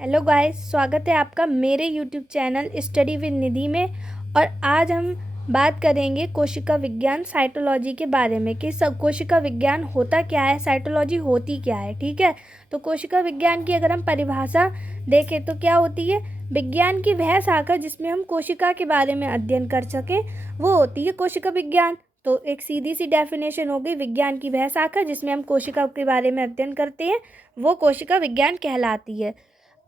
Hello guys, स्वागत है आपका मेरे यूट्यूब चैनल स्टडी विद निधि में। और आज हम बात करेंगे कोशिका विज्ञान साइटोलॉजी के बारे में कि सब कोशिका विज्ञान होता क्या है, साइटोलॉजी होती क्या है। ठीक है, तो कोशिका विज्ञान की अगर हम परिभाषा देखें तो क्या होती है, विज्ञान की वह शाखा जिसमें हम कोशिका के बारे में अध्ययन कर सकें वो होती है कोशिका विज्ञान। तो एक सीधी सी डेफिनेशन हो गई, विज्ञान की वह शाखा जिसमें हम कोशिका के बारे में अध्ययन करते हैं वो कोशिका विज्ञान कहलाती है।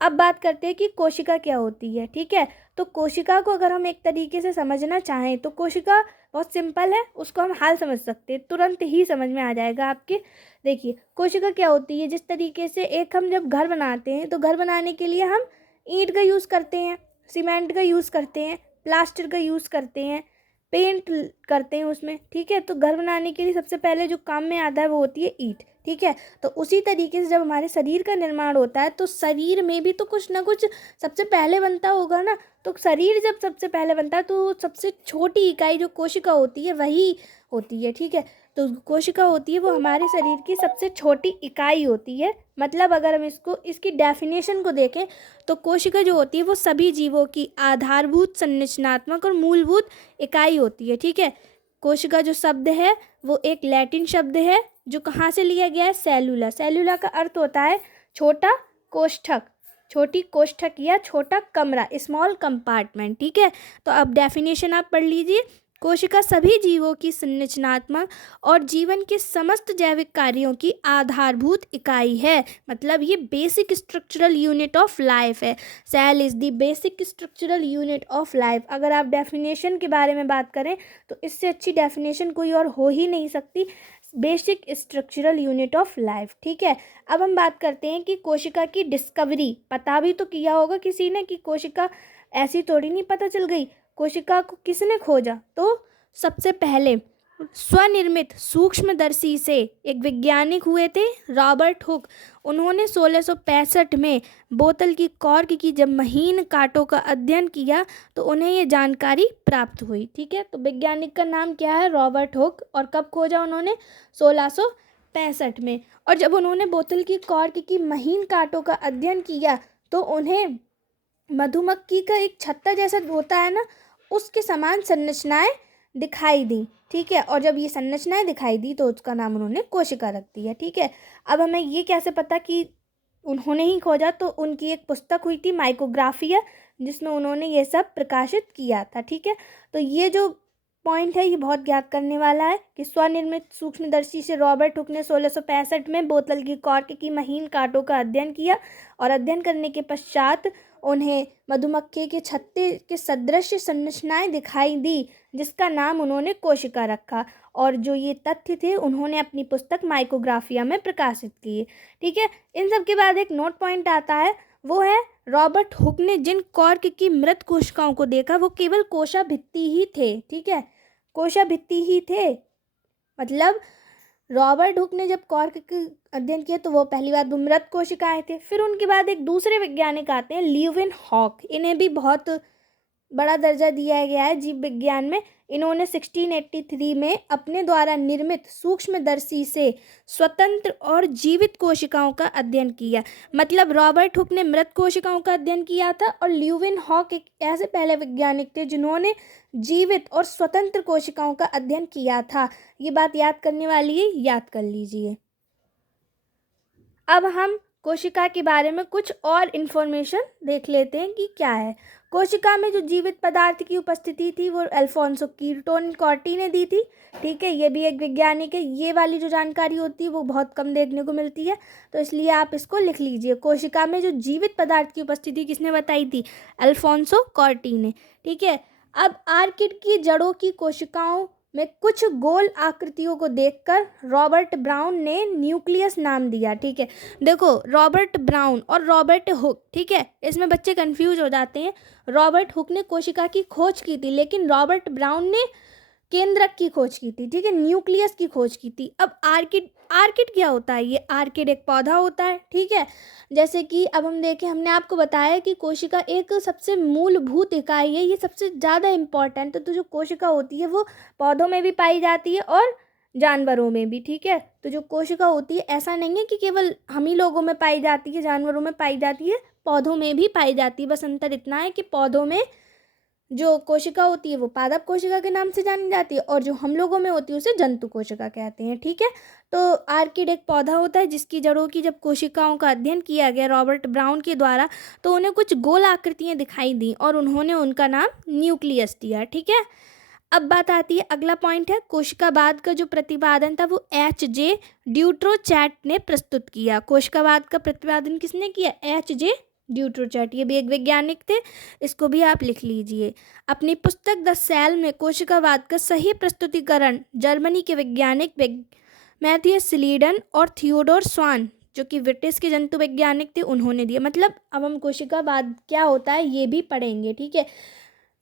अब बात करते हैं कि कोशिका क्या होती है। ठीक है, तो कोशिका को अगर हम एक तरीके से समझना चाहें तो कोशिका बहुत सिंपल है, उसको हम हाल समझ सकते हैं, तुरंत ही समझ में आ जाएगा आपके। देखिए कोशिका क्या होती है, जिस तरीके से एक हम जब घर बनाते हैं तो घर बनाने के लिए हम ईंट का यूज़ करते हैं, सीमेंट का यूज़ करते हैं, प्लास्टर का यूज़ करते हैं, पेंट करते हैं उसमें। ठीक है, तो घर बनाने के लिए सबसे पहले जो काम में आता है वो होती है ईंट। ठीक है, तो उसी तरीके से जब हमारे शरीर का निर्माण होता है तो शरीर में भी तो कुछ ना कुछ सबसे पहले बनता होगा ना। तो शरीर जब सबसे पहले बनता है तो सबसे छोटी इकाई जो कोशिका होती है वही होती है। ठीक है, तो कोशिका होती है वो हमारे शरीर की सबसे छोटी इकाई होती है। मतलब अगर हम इसकी डेफिनेशन को देखें तो कोशिका जो होती है वो सभी जीवों की आधारभूत, संरचनात्मक और मूलभूत इकाई होती है। ठीक है, कोशिका जो शब्द है वो एक लैटिन शब्द है जो कहाँ से लिया गया है, सेलुला। सेलुला का अर्थ होता है छोटा कोष्ठक, छोटी कोष्ठक या छोटा कमरा, स्मॉल कंपार्टमेंट। ठीक है, तो अब डेफिनेशन आप पढ़ लीजिए। कोशिका सभी जीवों की संरचनात्मक और जीवन के समस्त जैविक कार्यों की आधारभूत इकाई है। मतलब ये basic structural unit of life है। Cell is the basic structural unit of life. अगर आप डेफिनेशन के बारे में बात करें तो इससे अच्छी डेफिनेशन कोई और हो ही नहीं सकती, basic structural unit of life. ठीक है, अब हम बात करते हैं कि कोशिका की डिस्कवरी। पता भी तो किया होगा किसी ने कि कोशिका ऐसी थोड़ी नहीं पता चल गई। कोशिका को किसने खोजा, तो सबसे पहले स्वनिर्मित सूक्ष्मदर्शी से एक वैज्ञानिक हुए थे, रॉबर्ट हुक। उन्होंने 1665 में बोतल की कॉर्क की जब महीन कांटों का अध्ययन किया तो उन्हें ये जानकारी प्राप्त हुई। ठीक है, तो वैज्ञानिक का नाम क्या है, रॉबर्ट हुक। और कब खोजा उन्होंने, 1665 में। और जब उन्होंने बोतल की कॉर्क की महीन कांटों का अध्ययन किया तो उन्हें मधुमक्खी का एक छत्ता जैसा होता है ना, उसके समान संरचनाएं दिखाई दी। ठीक है, और जब ये संरचनाएं दिखाई दी तो उसका नाम उन्होंने कोशिका रख दिया। ठीक है, अब हमें ये कैसे पता कि उन्होंने ही खोजा, तो उनकी एक पुस्तक हुई थी माइक्रोग्राफिया जिसमें उन्होंने ये सब प्रकाशित किया था। ठीक है, तो ये जो पॉइंट है ये बहुत याद करने वाला है कि स्वनिर्मित सूक्ष्मदर्शी से रॉबर्ट हुक ने 1665 में बोतल की कॉर्क की महीन कांटों का अध्ययन किया और अध्ययन करने के पश्चात उन्हें मधुमक्खी के छत्ते के सदृश संरचनाएं दिखाई दी जिसका नाम उन्होंने कोशिका रखा। और जो ये तथ्य थे उन्होंने अपनी पुस्तक माइक्रोग्राफिया में प्रकाशित किए। ठीक है, इन सब के बाद एक नोट पॉइंट आता है, वो है रॉबर्ट हुक ने जिन कॉर्क की मृत कोशिकाओं को देखा वो केवल कोशा भित्ति ही थे। ठीक है, कोशा भित्ति ही थे। मतलब रॉबर्ट हुक ने जब कॉर्क का अध्ययन किया तो वो पहली बार मृत कोशिकाएं थे। फिर उनके बाद एक दूसरे वैज्ञानिक आते हैं, ल्यूविन हॉक। इन्हें भी बहुत बड़ा दर्जा दिया गया है जीव विज्ञान में। इन्होंने 1683 में अपने द्वारा निर्मित सूक्ष्मदर्शी से स्वतंत्र और जीवित कोशिकाओं का अध्ययन किया। मतलब रॉबर्ट हुक ने मृत कोशिकाओं का अध्ययन किया था और ल्यूविन हॉक एक ऐसे पहले वैज्ञानिक थे जिन्होंने जीवित और स्वतंत्र कोशिकाओं का अध्ययन किया था। ये बात याद करने वाली है, याद कर लीजिए। अब हम कोशिका के बारे में कुछ और इन्फॉर्मेशन देख लेते हैं कि क्या है। कोशिका में जो जीवित पदार्थ की उपस्थिति थी वो अल्फोंसो कीटोन कॉर्टी ने दी थी। ठीक है, ये भी एक वैज्ञानिक है। ये वाली जो जानकारी होती है वो बहुत कम देखने को मिलती है, तो इसलिए आप इसको लिख लीजिए। कोशिका में जो जीवित पदार्थ की उपस्थिति किसने बताई थी, अल्फोंसो कॉर्टी ने। ठीक है, अब आर्किड की जड़ों की कोशिकाओं में कुछ गोल आकृतियों को देखकर रॉबर्ट ब्राउन ने न्यूक्लियस नाम दिया। ठीक है, देखो रॉबर्ट ब्राउन और रॉबर्ट हुक, ठीक है, इसमें बच्चे कंफ्यूज हो जाते हैं। रॉबर्ट हुक ने कोशिका की खोज की थी लेकिन रॉबर्ट ब्राउन ने केंद्रक की खोज की थी। ठीक है, न्यूक्लियस की खोज की थी। अब आर्किड, आर्किड क्या होता है, ये आर्किड एक पौधा होता है। ठीक है, जैसे कि अब हम देखें, हमने आपको बताया कि कोशिका एक सबसे मूलभूत इकाई है, ये सबसे ज़्यादा इम्पॉर्टेंट। तो जो कोशिका होती है वो पौधों में भी पाई जाती है और जानवरों में भी, ठीक है। तो जो कोशिका होती है, ऐसा नहीं है कि केवल हम ही लोगों में पाई जाती है, जानवरों में पाई जाती है, पौधों में भी पाई जाती है। बस अंतर इतना है कि पौधों में जो कोशिका होती है वो पादप कोशिका के नाम से जानी जाती है, और जो हम लोगों में होती है उसे जंतु कोशिका कहते हैं, ठीक है। तो आर्किड एक पौधा होता है जिसकी जड़ों की जब कोशिकाओं का अध्ययन किया गया रॉबर्ट ब्राउन के द्वारा, तो उन्हें कुछ गोल आकृतियां दिखाई दी और उन्होंने उनका नाम न्यूक्लियस दिया, ठीक है। अब बात आती है, अगला पॉइंट है कोशिकावाद का जो प्रतिपादन था वो H.J. ड्यूट्रोचैट ने प्रस्तुत किया। कोशिकावाद का प्रतिपादन किसने किया? H.J. ड्यूट्रोचैट, ये भी एक वैज्ञानिक थे, इसको भी आप लिख लीजिए। अपनी पुस्तक द सेल में कोशिकावाद का सही प्रस्तुतिकरण जर्मनी के वैज्ञानिक मैथियस स्लीडन और थियोडोर स्वान, जो कि ब्रिटिश के जंतु वैज्ञानिक थे, उन्होंने दिया। मतलब अब हम कोशिकावाद क्या होता है ये भी पढ़ेंगे, ठीक है।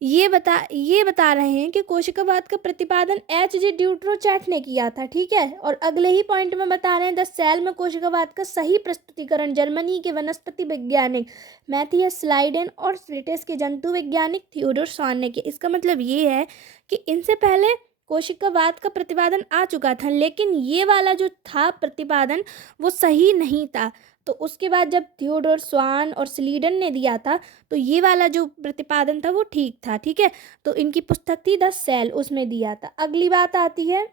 ये बता रहे हैं कि कोशिकावाद का प्रतिपादन H.J. ड्यूट्रोचैट ने किया था, ठीक है। और अगले ही पॉइंट में बता रहे हैं द सेल में कोशिकावाद का सही प्रस्तुतिकरण जर्मनी के वनस्पति वैज्ञानिक मैथियस स्लाइडेन और ब्रिटिश के जंतु वैज्ञानिक थियोडोर स्वान ने किया। इसका मतलब ये है कि इनसे पहले कोशिकावाद का प्रतिपादन आ चुका था, लेकिन ये वाला जो था प्रतिपादन वो सही नहीं था। तो उसके बाद जब थियोडोर स्वान और स्लीडन ने दिया था तो ये वाला जो प्रतिपादन था वो ठीक था, ठीक है। तो इनकी पुस्तक थी द सेल, उसमें दिया था। अगली बात आती है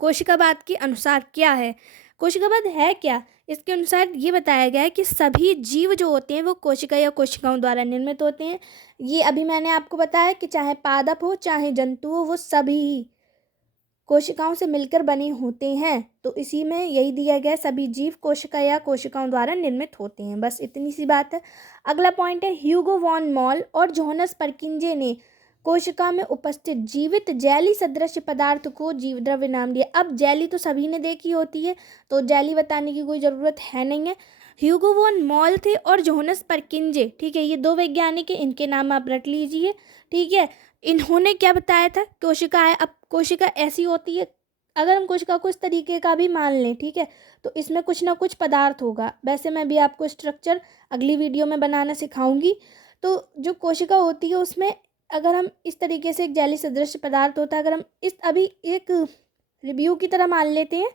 कोशिकावाद के अनुसार क्या है। कोशिकावाद है क्या? इसके अनुसार ये बताया गया है कि सभी जीव जो होते हैं वो कोशिका या कोशिकाओं द्वारा निर्मित होते हैं। ये अभी मैंने आपको बताया कि चाहे पादप हो चाहे जंतु हो, वो सभी कोशिकाओं से मिलकर बने होते हैं। तो इसी में यही दिया गया है, सभी जीव कोशिका या कोशिकाओं द्वारा निर्मित होते हैं। बस इतनी सी बात है। अगला पॉइंट है ह्यूगो वॉन मॉल और जोहनस परकिंजे ने कोशिका में उपस्थित जीवित जेली सदृश पदार्थ को जीवद्रव्य नाम दिया। अब जेली तो सभी ने देखी होती है, तो जेली बताने की कोई ज़रूरत है नहीं है। ह्यूगो वॉन मॉल थे और जोहनस परकिंजे, ठीक है, ये दो वैज्ञानिक हैं, इनके नाम आप रट लीजिए, ठीक है। इन्होंने क्या बताया था? कोशिका है, अब कोशिका ऐसी होती है, अगर हम कोशिका को इस तरीके का भी मान लें, ठीक है, तो इसमें कुछ ना कुछ पदार्थ होगा। वैसे मैं भी आपको स्ट्रक्चर अगली वीडियो में बनाना सिखाऊंगी। तो जो कोशिका होती है उसमें अगर हम इस तरीके से एक जेली सदृश पदार्थ होता है, अगर हम इस अभी एक रिव्यू की तरह मान लेते हैं,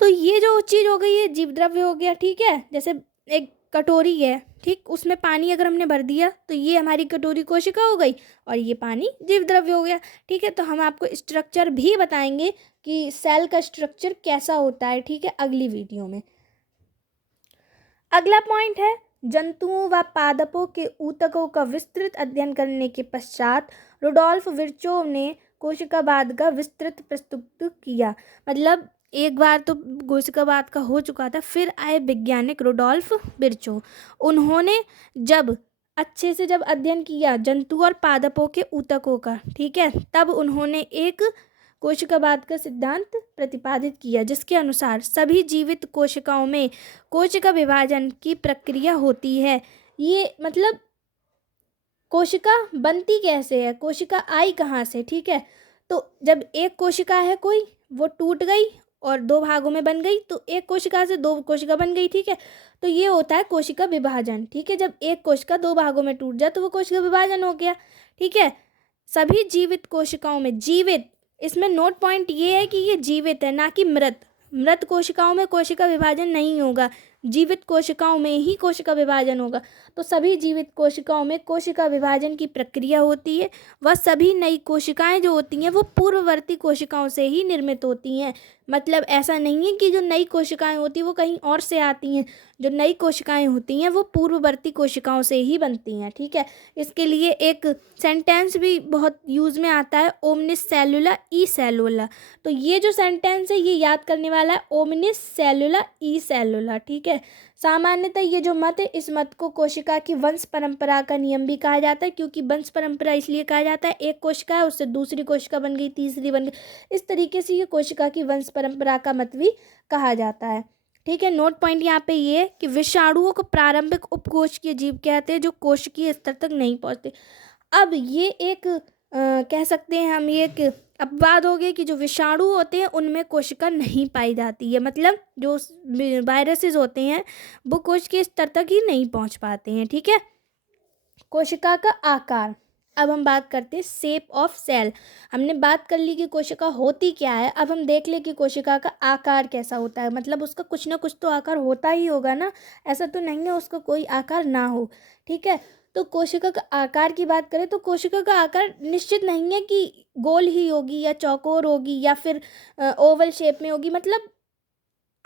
तो ये जो चीज़ हो गई ये जीवद्रव्य हो गया, ठीक है। जैसे एक कटोरी है, ठीक, उसमें पानी अगर हमने भर दिया तो ये हमारी कटोरी कोशिका हो गई और ये पानी जीवद्रव्य हो गया, ठीक है। तो हम आपको स्ट्रक्चर भी बताएंगे कि सेल का स्ट्रक्चर कैसा होता है, ठीक है, अगली वीडियो में। अगला पॉइंट है जंतुओं व पादपों के ऊतकों का विस्तृत अध्ययन करने के पश्चात रुडोल्फ विर्चोव ने कोशिकावाद का विस्तृत प्रस्तुत किया। मतलब एक बार तो कोशिकावाद का हो चुका था, फिर आए वैज्ञानिक रुडोल्फ विर्चोव। उन्होंने जब अच्छे से जब अध्ययन किया जंतु और पादपों के ऊतकों का, ठीक है, तब उन्होंने एक कोशिकावाद का सिद्धांत प्रतिपादित किया जिसके अनुसार सभी जीवित कोशिकाओं में कोशिका विभाजन की प्रक्रिया होती है। ये मतलब कोशिका बनती कैसे है, कोशिका आई कहाँ से, ठीक है। तो जब एक कोशिका है कोई, वो टूट गई और दो भागों में बन गई, तो एक कोशिका से दो कोशिका बन गई, ठीक है। तो ये होता है कोशिका विभाजन, ठीक है। जब एक कोशिका दो भागों में टूट जाए तो वो कोशिका विभाजन हो गया, ठीक है। सभी जीवित कोशिकाओं में, जीवित, इसमें नोट पॉइंट ये है कि ये जीवित है, ना कि मृत। मृत कोशिकाओं में कोशिका विभाजन नहीं होगा, जीवित कोशिकाओं में ही कोशिका विभाजन होगा। तो सभी जीवित कोशिकाओं में कोशिका विभाजन की प्रक्रिया होती है। वह सभी नई कोशिकाएं जो होती हैं वो पूर्ववर्ती कोशिकाओं से ही निर्मित होती हैं। मतलब ऐसा नहीं है कि जो नई कोशिकाएं होती हैं वो कहीं और से आती हैं। जो नई कोशिकाएं होती हैं वो पूर्ववर्ती कोशिकाओं से ही बनती हैं, ठीक है। इसके लिए एक सेंटेंस भी बहुत यूज़ में आता है, ओमनिस सेलुला ई सेलुला। तो ये जो सेंटेंस है ये याद करने वाला है, ओमनिस सेलुला ई सेलुला, ठीक है। सामान्यतः ये जो मत है, इस मत को कोशिका की वंश परंपरा का नियम भी कहा जाता है, क्योंकि वंश परंपरा इसलिए कहा जाता है, एक कोशिका है उससे दूसरी कोशिका बन गई, तीसरी बन गई, इस तरीके से ये कोशिका की वंश परंपरा का मत भी कहा जाता है, ठीक है। नोट पॉइंट यहाँ पे ये कि विषाणुओं को प्रारंभिक उपकोशिकीय जीव कहते हैं जो कोशिकीय स्तर तक नहीं पहुँचते। अब ये एक कह सकते हैं हम, ये एक अपवाद हो गया कि जो विषाणु होते हैं उनमें कोशिका नहीं पाई जाती है। मतलब जो वायरसेस होते हैं वो कोशिकीय स्तर तक ही नहीं पहुंच पाते हैं, ठीक है। कोशिका का आकार, अब हम बात करते हैं शेप ऑफ सेल। हमने बात कर ली कि कोशिका होती क्या है, अब हम देख ले कि कोशिका का आकार कैसा होता है। मतलब उसका कुछ ना कुछ तो आकार होता ही होगा ना, ऐसा तो नहीं है उसका कोई आकार ना हो। ठीक है, तो कोशिका का आकार की बात करें तो कोशिका का आकार निश्चित नहीं है कि गोल ही होगी या चौकोर होगी या फिर ओवल शेप में होगी, मतलब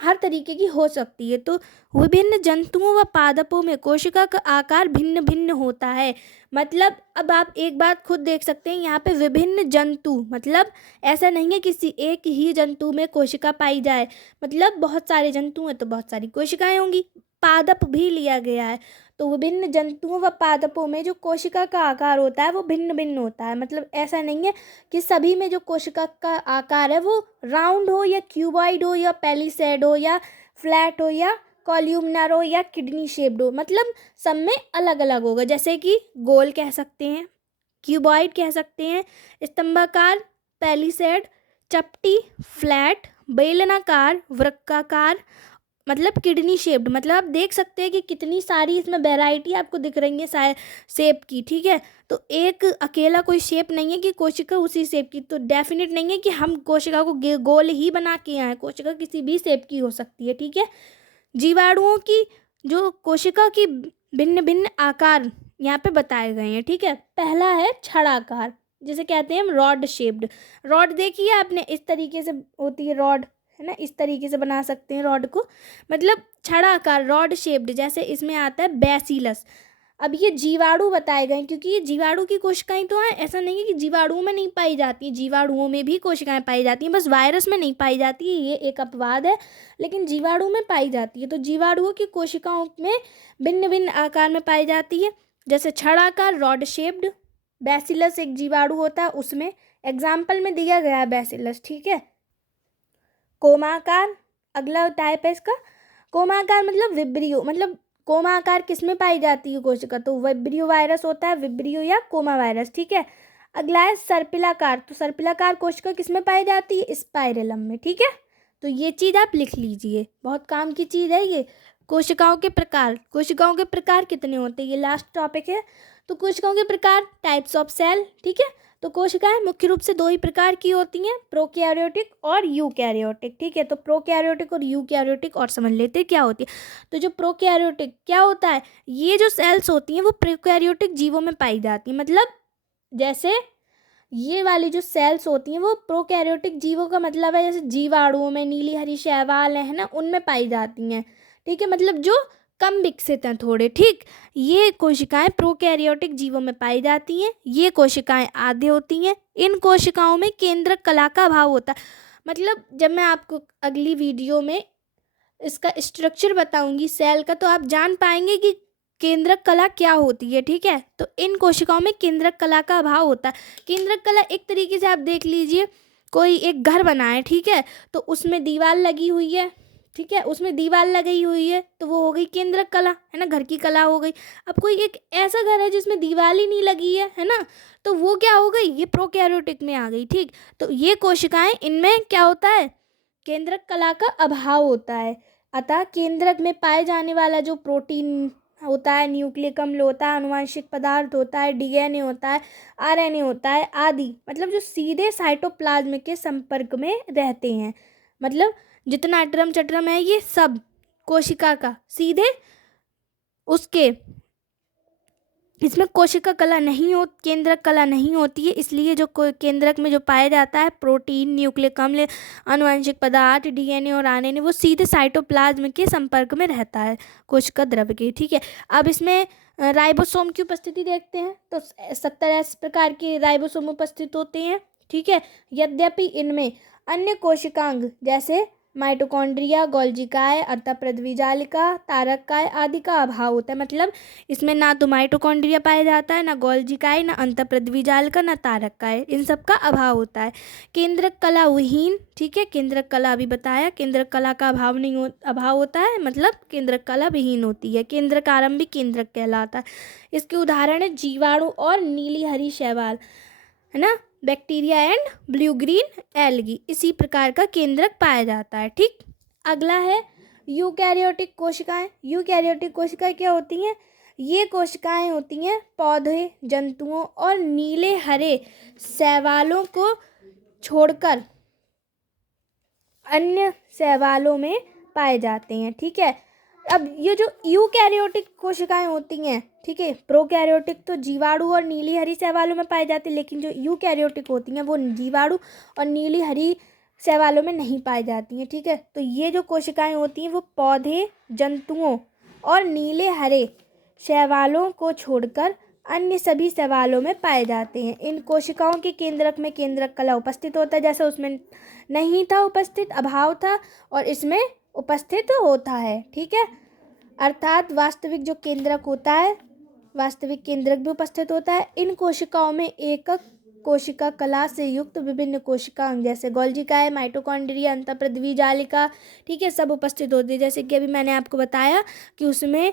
हर तरीके की हो सकती है। तो विभिन्न जंतुओं व पादपों में कोशिका का आकार भिन्न भिन्न होता है। मतलब अब आप एक बात खुद देख सकते हैं, यहाँ पे विभिन्न जंतु मतलब ऐसा नहीं है किसी एक ही जंतु में कोशिका पाई जाए, मतलब बहुत सारे जंतु हैं तो बहुत सारी कोशिकाएं होंगी। पादप भी लिया गया है, तो विभिन्न जंतुओं व पादपों में जो कोशिका का आकार होता है वो भिन्न भिन्न होता है। मतलब ऐसा नहीं है कि सभी में जो कोशिका का आकार है वो राउंड हो या क्यूबॉइड हो या पेलिसेड हो या फ्लैट हो या कॉल्यूमनर हो या किडनी शेप्ड हो, मतलब सब में अलग अलग होगा। जैसे कि गोल कह सकते हैं, क्यूबॉइड कह सकते हैं, स्तंभाकार, पेलिसेड, चपटी, फ्लैट, बेलनाकार, वृक्काकार, मतलब किडनी शेप्ड। मतलब आप देख सकते हैं कि कितनी सारी इसमें वैरायटी आपको दिख रही है सारे शेप की। ठीक है, तो एक अकेला कोई शेप नहीं है कि कोशिका उसी शेप की, तो डेफिनेट नहीं है कि हम कोशिका को गोल ही बना के आए, कोशिका किसी भी शेप की हो सकती है। ठीक है, जीवाणुओं की जो कोशिका की भिन्न भिन्न आकार यहाँ पे बताए गए हैं। ठीक है, पहला है छड़ाकार, जिसे कहते हैं हम रॉड शेप्ड। रॉड देखिए आपने, इस तरीके से होती है रॉड, है ना, इस तरीके से बना सकते हैं रॉड को, मतलब छड़ाकार रॉड शेप्ड। जैसे इसमें आता है बैसिलस। अब ये जीवाणु बताए गए क्योंकि ये जीवाणु की कोशिकाएं तो हैं, ऐसा नहीं है कि जीवाणुओं में नहीं पाई जाती, जीवाणुओं में भी कोशिकाएं पाई जाती हैं, बस वायरस में नहीं पाई जाती है, ये एक अपवाद है, लेकिन जीवाणु में पाई जाती है। तो जीवाणुओं की कोशिकाओं में भिन्न भिन्न आकार में पाई जाती है, जैसे छड़ाकार रॉड शेप्ड। बैसिलस एक जीवाणु होता है, उसमें एग्जाम्पल में दिया गया है बैसिलस। ठीक है, कोमाकार अगला टाइप है इसका। कोमाकार मतलब विब्रियो, मतलब कोमा आकार किस में पाई जाती है कोशिका, तो विब्रियो वायरस होता है, विब्रियो या कोमा वायरस। ठीक है, अगला है सर्पिलाकार। तो सर्पिलाकार कोशिका किस में पाई जाती है, स्पाइरलम में। ठीक है, तो ये चीज़ आप लिख लीजिए, बहुत काम की चीज़ है ये। कोशिकाओं के प्रकार, कोशिकाओं के प्रकार कितने होते हैं, ये लास्ट टॉपिक है। तो कोशिकाओं के प्रकार, टाइप्स ऑफ सेल। ठीक है, तो कोशिकाएं मुख्य रूप से दो ही प्रकार की होती हैं, प्रोकैरियोटिक और यूकैरियोटिक। ठीक है, तो प्रोकैरियोटिक और यूकैरियोटिक और समझ लेते हैं क्या होती है। तो जो प्रोकैरियोटिक क्या होता है, ये जो सेल्स होती हैं वो प्रोकैरियोटिक जीवों में पाई जाती हैं। मतलब जैसे ये वाली जो सेल्स होती हैं वो प्रोकैरियोटिक जीवों का मतलब है, जैसे जीवाणुओं में नीली हरी शैवाल है ना, उनमें पाई जाती हैं। ठीक है, मतलब जो कम विकसित हैं थोड़े। ठीक, ये कोशिकाएं प्रोकैरियोटिक जीवों में पाई जाती हैं, ये कोशिकाएं आद्य होती हैं। इन कोशिकाओं में केंद्रक कला का अभाव होता है। मतलब जब मैं आपको अगली वीडियो में इसका स्ट्रक्चर बताऊंगी सेल का, तो आप जान पाएंगे कि केंद्रक कला क्या होती है। ठीक है, तो इन कोशिकाओं में केंद्रक कला का अभाव होता है। केंद्रक कला एक तरीके से आप देख लीजिए, कोई एक घर बना है, ठीक है, तो उसमें दीवार लगी हुई है। ठीक है, उसमें दीवार लगी हुई है तो वो हो गई केंद्रक कला, है ना, घर की कला हो गई। अब कोई एक ऐसा घर है जिसमें दीवार ही नहीं लगी है ना, तो वो क्या हो गई, ये प्रोकैरियोटिक में आ गई। ठीक, तो ये कोशिकाएं, इनमें क्या होता है, केंद्रक कला का अभाव होता है। अतः केंद्रक में पाए जाने वाला जो प्रोटीन होता है, न्यूक्लिक अम्ल होता है, आनुवांशिक पदार्थ होता है, डीएनए होता है, आरएनए होता है आदि, मतलब जो सीधे साइटोप्लाज्म के संपर्क में रहते हैं। मतलब जितना अटरम चटरम है ये सब कोशिका का सीधे उसके, इसमें कोशिका कला नहीं हो, केंद्रक कला नहीं होती है, इसलिए जो केंद्रक में जो पाया जाता है प्रोटीन, न्यूक्लिक अम्ल, आनुवंशिक पदार्थ, डीएनए और आरएनए, वो सीधे साइटोप्लाज्म के संपर्क में रहता है कोशिका द्रव्य के। ठीक है, अब इसमें राइबोसोम की उपस्थिति देखते हैं, तो 70 प्रकार के राइबोसोम उपस्थित होते हैं। ठीक है, यद्यपि इनमें अन्य कोशिकांग जैसे माइटोकॉन्ड्रिया, गोल्जिकाय, अंतःप्रद्वीजालिका, तारककाय आदि का अभाव होता है। मतलब इसमें ना तो माइटोकॉन्ड्रिया पाया जाता है, ना गोल्जिकाय, ना अंतःप्रद्वीजालिका, ना तारककाय, इन सब का अभाव होता है। केंद्रक कला विहीन। ठीक है, केंद्रक कला अभी बताया, केंद्रक कला का अभाव नहीं अभाव होता है, मतलब केंद्रक कला विहीन होती है। केंद्रक आरंभिक केंद्रक कहलाता है। इसके उदाहरण है जीवाणु और नीली हरी शैवाल, है ना, bacteria and blue green algae, इसी प्रकार का केंद्रक पाया जाता है। ठीक, अगला है यूकैरियोटिक कोशिकाएं। यूकैरियोटिक कोशिकाएं क्या होती हैं, ये कोशिकाएं होती हैं पौधे, जंतुओं और नीले हरे शैवालों को छोड़कर अन्य शैवालों में पाए जाते हैं। ठीक है, अब ये जो यूकैरियोटिक कोशिकाएं होती हैं, ठीक है, प्रोकैरियोटिक तो जीवाणु और नीली हरी शैवालों में पाई जाती है, लेकिन जो यूकैरियोटिक होती हैं वो जीवाणु और नीली हरी शैवालों में नहीं पाई जाती हैं। ठीक है, तो ये जो कोशिकाएं होती हैं वो पौधे, जंतुओं और नीले हरे शैवालों को छोड़कर अन्य सभी शैवालों में पाए जाते हैं। इन कोशिकाओं के केंद्रक में केंद्रक कला उपस्थित होता है, जैसे उसमें नहीं था उपस्थित, अभाव था, और इसमें उपस्थित होता है। ठीक है, अर्थात वास्तविक जो केंद्रक होता है, वास्तविक केंद्रक भी उपस्थित होता है। इन कोशिकाओं में एकक कोशिका कला से युक्त विभिन्न कोशिका अंग जैसे गोल्जिकाएं, माइटोकॉन्ड्रिया, अंतःपृथ्वी जालिका, ठीक है, सब उपस्थित होते हैं। जैसे कि अभी मैंने आपको बताया कि उसमें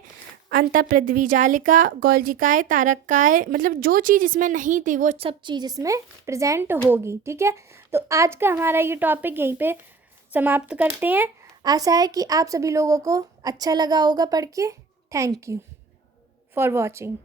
अंतःपृथ्वी जालिका, गोल्जिकाएं, तारकाएं, मतलब जो चीज़ इसमें नहीं थी वो सब चीज़ इसमें प्रेजेंट होगी। ठीक है, तो आज का हमारा ये टॉपिक यहीं पे समाप्त करते हैं। आशा है कि आप सभी लोगों को अच्छा लगा होगा पढ़ के। Thank you for watching.